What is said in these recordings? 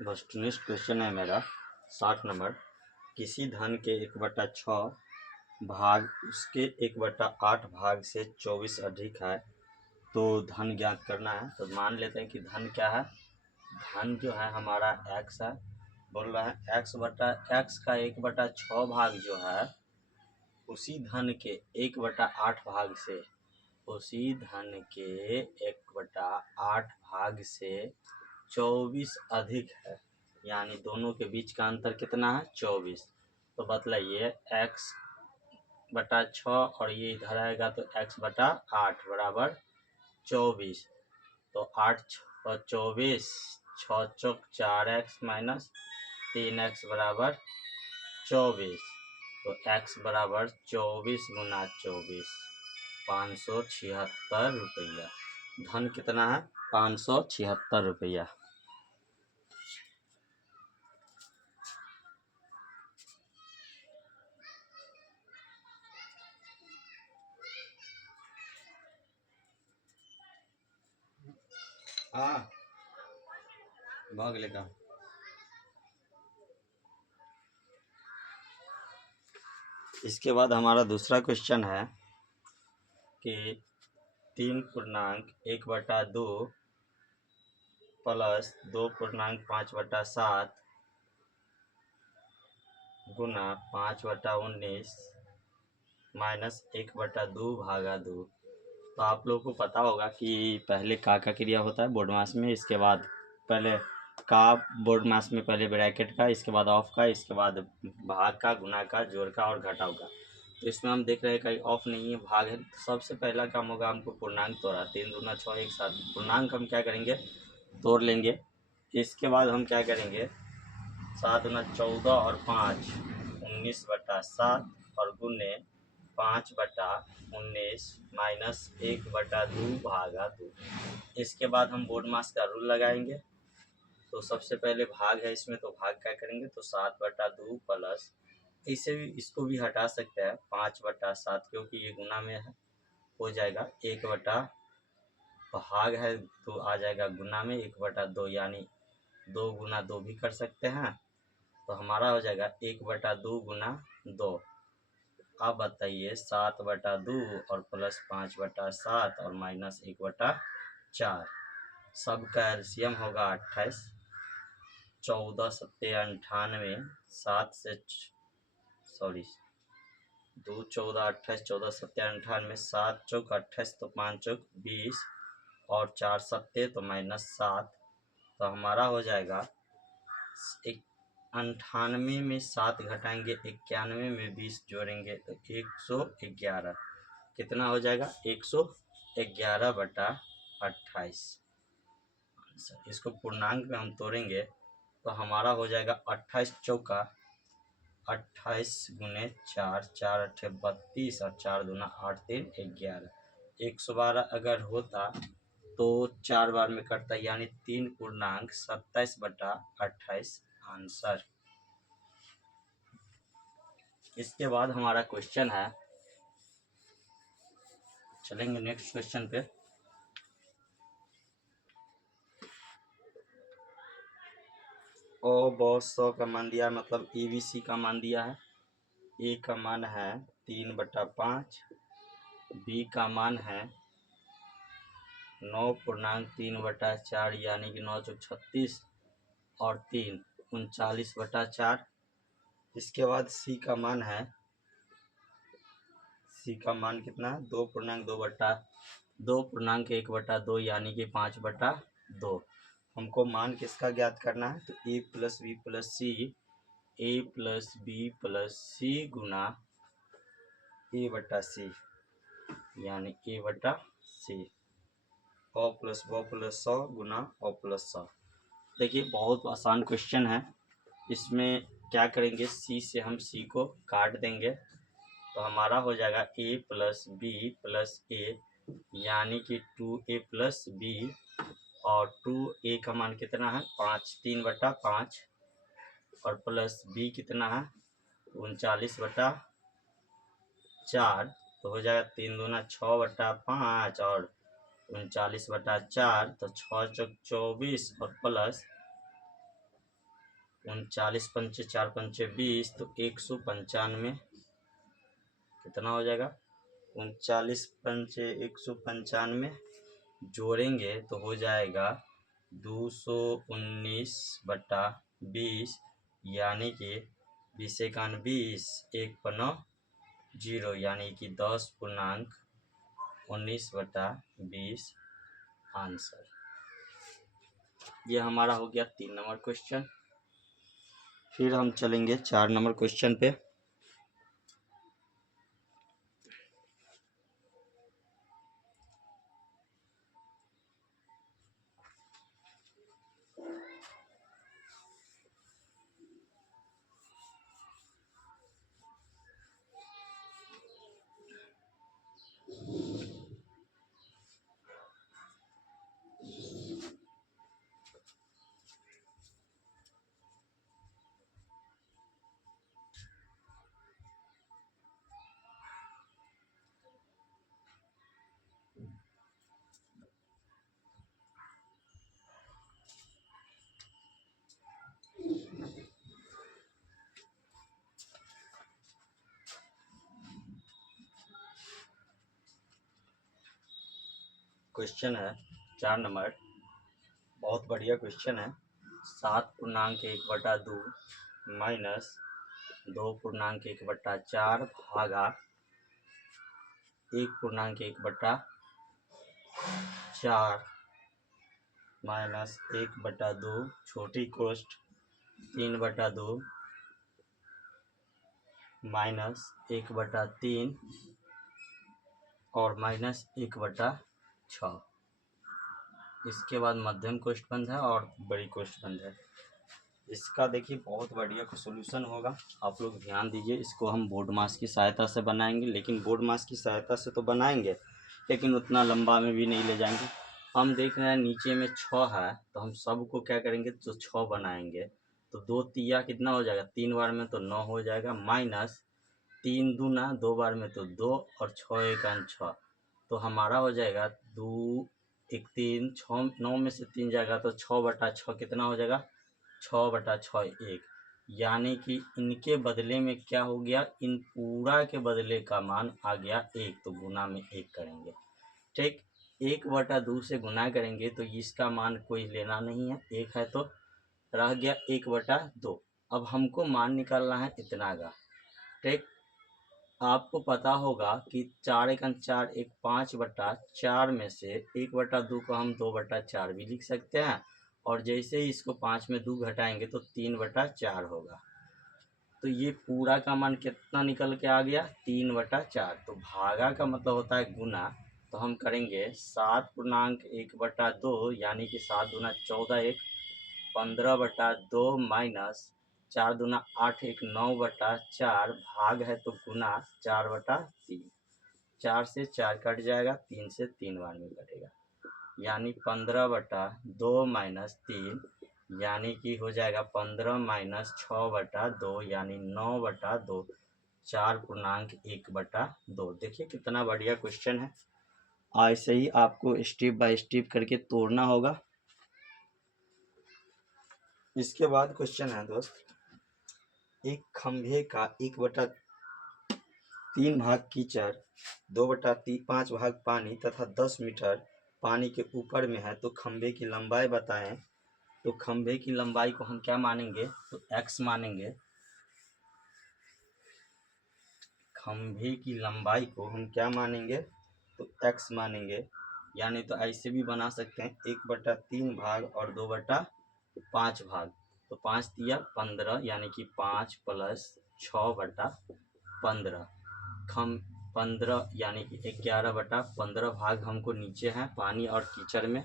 बस next question है मेरा 60 नंबर। किसी धन के 1/6 भाग उसके 1/8 भाग से 24 अधिक है तो धन ज्ञात करना है। तो मान लेते हैं कि धन क्या है, धन जो है हमारा x है। बोल रहा है x का 1/6 भाग जो है उसी धन के 1/8 भाग से, उसी धन के 1/8 भाग से 24 अधिक है, यानी दोनों के बीच का अंतर कितना है 24। तो बतलाइए x/6 और ये इधर आएगा तो x/8 बराबर 24। तो 8 और 24, 6 चौक 4x माइनस 3x बराबर 24। तो x बराबर 24 गुना 24, 576 रुपया। धन कितना है 576 रुपया। हाँ भाग लेगा। इसके बाद हमारा दूसरा क्वेश्चन है कि 3.1/2 प्लस 2.5/7 गुना 5/19 माइनस 1/2 भागा 2। तो आप लोगों को पता होगा कि पहले का क्रिया होता है बोर्ड मास में, इसके बाद पहले का बोर्ड मास में पहले ब्रैकेट का, इसके बाद ऑफ का, इसके बाद भाग का, गुना का, जोड़ का और घटाव का। तो इसमें हम देख रहे हैं कहीं ऑफ नहीं है, भाग है। तो सबसे पहला काम होगा हमको पूर्णांक तोड़ा, 3 दूना 6 एक साथ पूर्णांक हम क्या करेंगे तोड़ लेंगे। इसके बाद हम क्या करेंगे 7 दूना 14 और 5 19/7 और गुने 5/19 माइनस 1/2 भागा 2। इसके बाद हम बोर्ड मास का रूल लगाएंगे। तो सबसे पहले भाग है इसमें, तो भाग क्या करेंगे तो 7/2 प्लस, इसे भी इसको भी हटा सकते हैं 5/7 क्योंकि ये गुना में है, हो जाएगा 1 भाग है तो आ जाएगा गुना में 1/2, यानी 2 गुना 2 भी कर सकते हैं। तो हमारा हो जाएगा 1/2 गुना 2। अब बताइए 7/2 और प्लस 5/7 और माइनस 1/4, सबका एलसीएम होगा 28। 14 सत्ते 98, 7 से 2 14 28, 14 सत्ते 98, 7 चौक 28 तो 5 चौक 20 और 4 सत्ते तो -7। तो हमारा हो जाएगा 98 में 7 घटाएंगे 91 में 20 जोड़ेंगे तो 111। कितना हो जाएगा 111/28। इसको पूर्णांक में हम तोड़ेंगे तो हमारा हो जाएगा 28 चौका 28 गुने 4, 4 8 32 और 4 दूना 8 3 11। 112 अगर होता तो 4 बार में कटता, यानी 3.27/28 आंसर। इसके बाद हमारा क्वेश्चन है, चलेंगे नेक्स्ट क्वेश्चन पे। ओ बॉस 100 का मान दिया, मतलब ABC का मान दिया है। ए का मान है 3/5, बी का मान है 9.3/4 यानी कि 9 चौक 36 और 3 39/4। इसके बाद सी का मान है, सी का मान कितना 2.1/2 यानी कि 5/2। हमको मान किसका ज्ञात करना है तो ए प्लस बी प्लस सी, ए प्लस बी प्लस सी गुना A/C यानी A/C। ओ प्लस बो प्लस 100 गुना ओ प्लस 100। देखिए बहुत आसान क्वेश्चन है। इसमें क्या करेंगे सी से हम सी को काट देंगे तो हमारा हो जाएगा a प्लस बी प्लस ए यानी कि 2a प्लस बी, और 2a का मान कितना है 5 3/5 और प्लस बी कितना है 39/4। तो हो जाएगा 3 दूना 6/5 और 39/4 तो 6 चौक 24 और प्लस 39 पंचे 4 पंचे 20, तो 195 कितना हो जाएगा? 39 पंचे 195 जोड़ेंगे तो हो जाएगा 219/20, यानी कि 20 एकान 20, 1 पन्ना 0, यानी कि 10.19/20 आंसर। ये हमारा हो गया 3 नंबर क्वेश्चन। फिर हम चलेंगे 4 नंबर क्वेश्चन पे। क्वेश्चन है 4 नंबर, बहुत बढ़िया क्वेश्चन है। 7.1/2 माइनस 2.1/4 भागा 1.1/4 माइनस 1/2 छोटी कोष्ट 3/2 माइनस 1/3 और माइनस 1/6। इसके बाद मध्यम कोष्ठबंध है और बड़ी कोष्ठबंध है। इसका देखिए बहुत बढ़िया सॉल्यूशन होगा, आप लोग ध्यान दीजिए। इसको हम बोर्ड मास की सहायता से बनाएंगे, लेकिन बोर्ड मास की सहायता से तो बनाएंगे लेकिन उतना लंबा में भी नहीं ले जाएंगे। हम देख रहे हैं नीचे में 6 है, तो हम सबको क्या करेंगे तो 6 बनाएंगे। तो 2 तिया कितना हो जाएगा, 3 बार में तो 9 हो जाएगा, माइनस 3 दूना 2 बार में तो 2 और 6 एकान 6, तो हमारा हो जाएगा 2 1 3 6, 9 में से 3 जाएगा तो 6/6 कितना हो जाएगा, 6/6 1, यानी कि इनके बदले में क्या हो गया, इन पूरा के बदले का मान आ गया 1, तो गुना में 1 करेंगे। ठीक, 1/2 से गुना करेंगे तो इसका मान कोई लेना नहीं है, 1 है तो रह गया 1/2। अब हमको मान निकालना है इतना का। ठीक, आपको पता होगा कि 4 एकान 4 एक 5/4 में से 1/2 को हम 2/4 भी लिख सकते हैं, और जैसे ही इसको 5 में 2 घटाएंगे तो 3/4 होगा। तो ये पूरा का मान कितना निकल के आ गया, 3/4। तो भागा का मतलब होता है गुना, तो हम करेंगे 7.1/2, यानी कि 7 दूना 14 1 15/2 माइनस 4 दूना 8 1 9/4 भाग है तो गुना 4/3। 4 से 4 कट जाएगा, 3 से 3 बार में कटेगा, यानी 15/2 माइनस 3, यानी कि हो जाएगा 15 माइनस 6/2, यानी 9/2, 4.1/2। देखिए कितना बढ़िया क्वेश्चन है। ऐसे ही आपको स्टेप बाय स्टेप करके तोड़ना होगा। इसके बाद क्वेश्चन है दोस्त, एक खंभे का 1/3 भाग कीचड़, 2/5 भाग पानी तथा 10 मीटर पानी के ऊपर में है, तो खंभे की लंबाई बताएं। तो खंभे की लंबाई को हम क्या मानेंगे, तो x मानेंगे। खंभे की लंबाई को हम क्या मानेंगे, तो x मानेंगे। यानी तो ऐसे भी बना सकते हैं, 1/3 भाग और 2/5 भाग, तो 5 तिया 15, यानी कि 5 प्लस 6/15, 15 यानी कि 11/15 भाग हमको नीचे है पानी और कीचड़ में।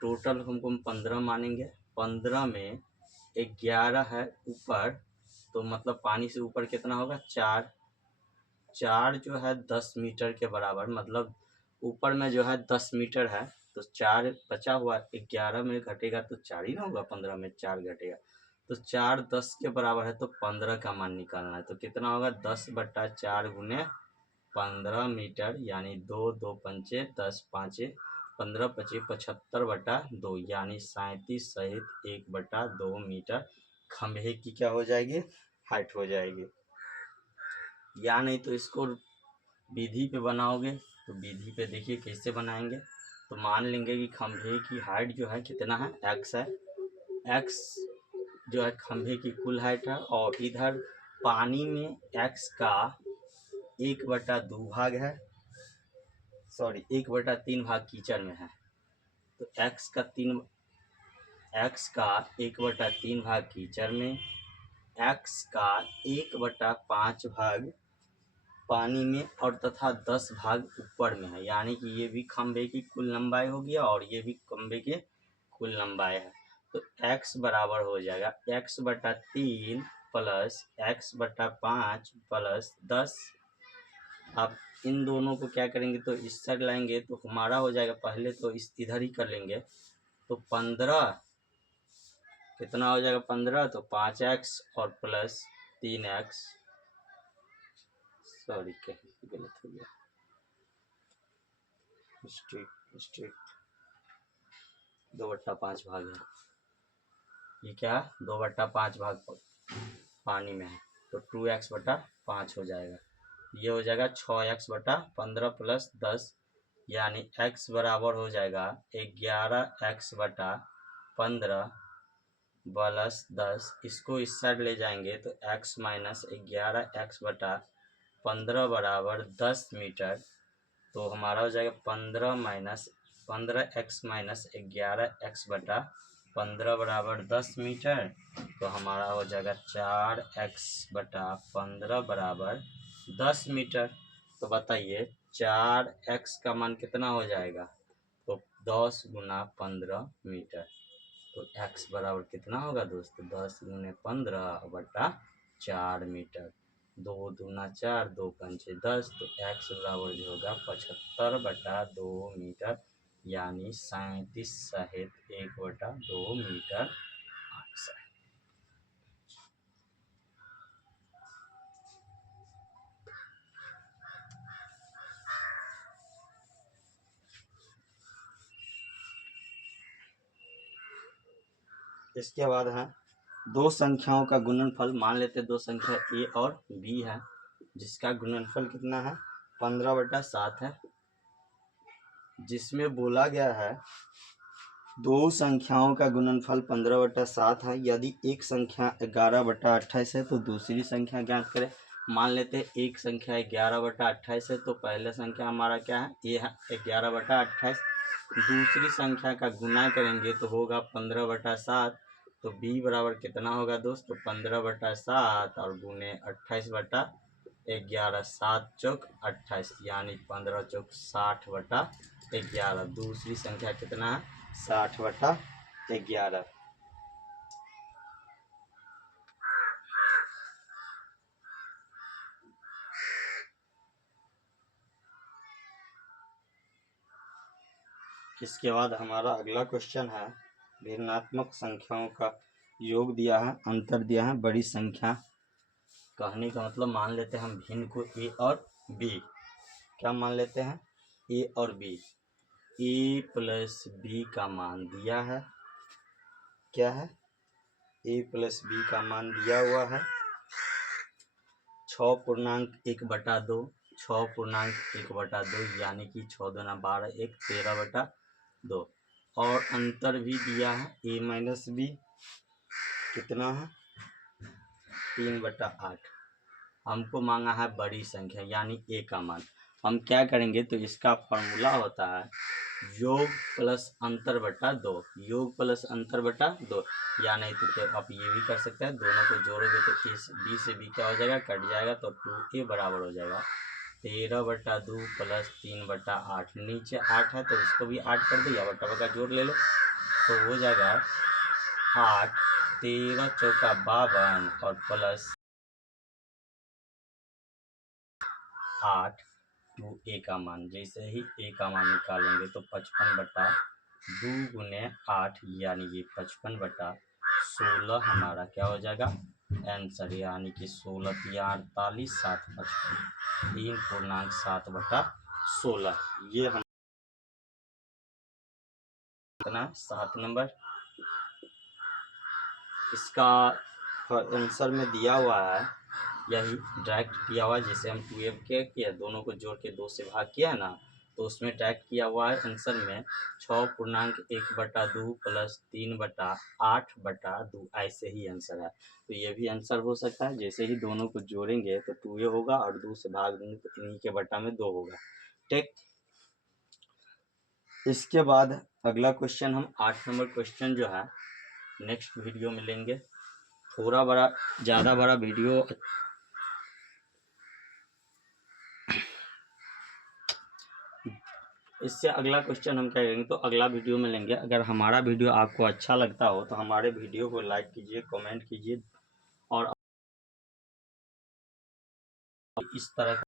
टोटल हमको 15 मानेंगे, 15 में 11 है ऊपर, तो मतलब पानी से ऊपर कितना होगा, 4। 4 जो है 10 मीटर के बराबर, मतलब ऊपर में जो है 10 मीटर है, तो 4 बचा हुआ 11 में घटेगा तो 4 ही ना होगा, 15 में 4 घटेगा तो 4 10 के बराबर है, तो 15 का मान निकालना है। तो कितना होगा, 10/4 गुने 15 मीटर, यानी 2 2 पंचे 10 पाँचे 15 पचे 75/2, यानी 37 सहित 1/2 मीटर, खंभे की क्या हो जाएगी, हाइट हो जाएगी। या नहीं तो इसको विधि पे बनाओगे तो विधि पे देखिए कैसे बनाएंगे। तो मान लेंगे कि खंभे की हाइट जो है कितना है, x है। x जो है खंभे की कुल हाइट है, और इधर पानी में x का 1/2 भाग है, सॉरी 1/3 भाग कीचड़ में है। तो x का 1/3 भाग कीचड़ में, x का 1/5 भाग पानी में, और तथा 10 भाग ऊपर में है। यानी कि ये भी खंभे की कुल लंबाई हो गया और ये भी खंभे की कुल लंबाई है। तो x बराबर हो जाएगा x/3 प्लस x/5 प्लस 10। अब इन दोनों को क्या करेंगे तो इस साइड लाएंगे तो हमारा हो जाएगा, पहले तो इस इधर ही कर लेंगे। तो 15 कितना हो जाएगा, 15 तो 5x और प्लस 3x, सॉरी क्या गलत हो गया, मिस्टेक 2/5 भाग है, ये क्या 2/5 भाग पानी में है। तो 2x/5 हो जाएगा। ये हो जाएगा 6x/15 प्लस 10, यानी x बराबर हो जाएगा 11x/15 प्लस 10। इसको इस साइड ले जाएंगे तो x माइनस 11x/15 बराबर 10 मीटर। तो हमारा हो जाएगा 15x माइनस 11x/15 बराबर 10 मीटर। तो हमारा हो जाएगा 4x/15 बराबर 10 मीटर। तो बताइए 4x का मान कितना हो जाएगा, तो 10 गुना 15 मीटर। तो x बराबर कितना होगा दोस्तों, 10 गुने 15/4 मीटर। 2 दूना 4, 2 पंचे 10। तो x बराबर जो होगा 75/2 मीटर, यानी 37 सहित 1/2 मीटर आंसर। इसके बाद है दो संख्याओं का गुणनफल। मान लेते हैं दो संख्या a और b है, जिसका गुणनफल कितना है, 15/7 है। जिसमें बोला गया है दो संख्याओं का गुणनफल 15/7 है। यदि एक संख्या 11/28 है तो दूसरी संख्या ज्ञात करें। मान लेते हैं एक संख्या 11/28 है, तो पहले संख्या हमारा क्या है, ये है 11/28। दूसरी संख्या का गुना करेंगे तो होगा 15/7। तो b बराबर कितना होगा दोस्तों, 15/7 और गुने 28/11, 7 चौक 28, यानी 15 चौक 60/11। दूसरी संख्या कितना है, 60/11। इसके बाद हमारा अगला क्वेश्चन है, भिन्नात्मक संख्याओं का योग दिया है, अंतर दिया है, बड़ी संख्या। कहने का मतलब मान लेते हैं हम भिन्न को a और b, क्या मान लेते हैं, a और b। a प्लस b का मान दिया है, क्या है, a प्लस b का मान दिया हुआ है 6.1/2, 6.1/2, यानी कि 6 दूना 12, 1 13/2। और अंतर भी दिया है a माइनस b, कितना है 3/8। हमको मांगा है बड़ी संख्या यानी a का मान। हम क्या करेंगे तो इसका फॉर्मूला होता है योग प्लस अंतर बटा 2, योग प्लस अंतर बटा 2। या नहीं तो क्या आप ये भी कर सकते हैं, दोनों को जोड़ोगे तो इस b से b क्या हो जाएगा, कट जाएगा। तो 2a बराबर हो जाएगा 13/2 प्लस 3/8। नीचे 8 है तो इसको भी 8 कर दो या बटा बटा जोड़ ले लो, तो हो जाएगा 8, 13 चौका 52 और प्लस 8। 2a का मान, जैसे ही a का मान निकालेंगे तो 55/2 गुने 8, यानी कि 55/16 हमारा क्या हो जाएगा आंसर, यानी कि 16 या 48, 7 55, 3.7/16। ये हम इतना 7 नंबर। इसका आंसर में दिया हुआ है, यही डायरेक्ट किया हुआ है। जैसे हम 2f क्या किया, दोनों को जोड़ के 2 से भाग किया है ना, तो उसमें डायरेक्ट किया हुआ है आंसर में 6.1/2 प्लस 3/8/2, ऐसे ही आंसर है। तो ये भी आंसर हो सकता है। जैसे ही दोनों को जोड़ेंगे तो 2a होगा और 2 से भाग देंगे तो इन्हीं के बटा में 2 होगा। ठीक, इसके बाद अगला क्वेश्चन हम 8 नंबर क्वेश्चन जो है नेक्स्ट वीडियो में लेंगे। थोड़ा बड़ा ज़्यादा बड़ा वीडियो, इससे अगला क्वेश्चन हम क्या करेंगे तो अगला वीडियो में लेंगे। अगर हमारा वीडियो आपको अच्छा लगता हो तो हमारे वीडियो को लाइक कीजिए, कमेंट कीजिए और इस तरह